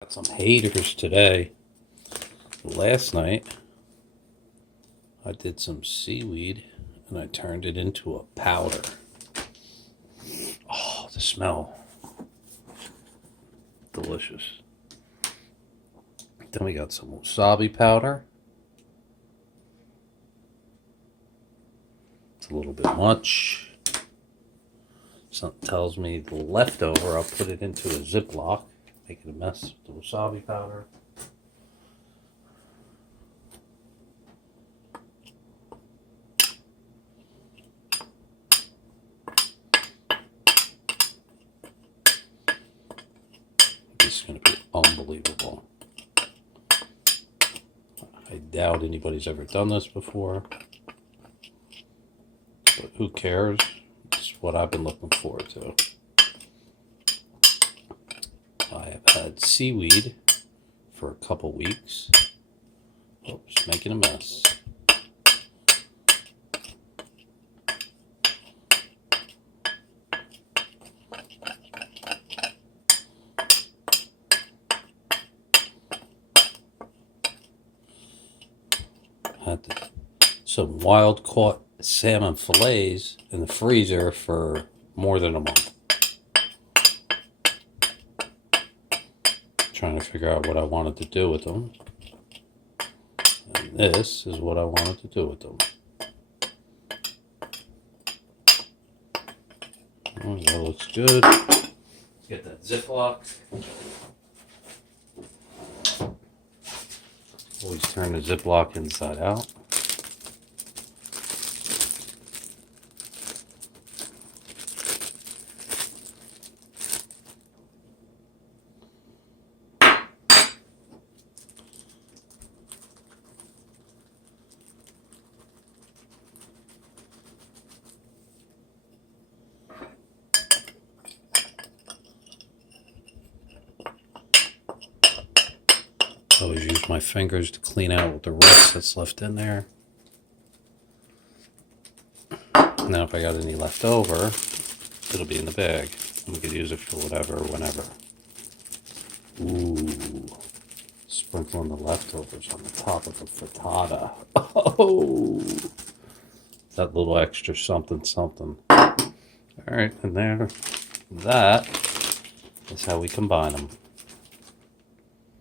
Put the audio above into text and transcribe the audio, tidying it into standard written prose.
Got some haters today. Last night, I did some seaweed and I turned it into a powder. Oh, the smell. Delicious. Then we got some wasabi powder. It's a little bit much. Something tells me the leftover, I'll put it into a Ziploc, make it a mess with the wasabi powder. This is going to be unbelievable. I doubt anybody's ever done this before, but who cares? It's what I've been looking forward to. I have had seaweed for a couple weeks. Oops, making a mess. Had some wild caught salmon fillets in the freezer for more than a month. Trying to figure out what I wanted to do with them. And this is what I wanted to do with them. Oh, that looks good. Let's get that Ziploc. Always turn the Ziploc inside out. I always use my fingers to clean out what the rest that's left in there. Now if I got any left over, it'll be in the bag. And we could use it for whatever, whenever. Ooh. Sprinkling the leftovers on the top of the frittata. Oh! That little extra something something. Alright, and there. That is how we combine them.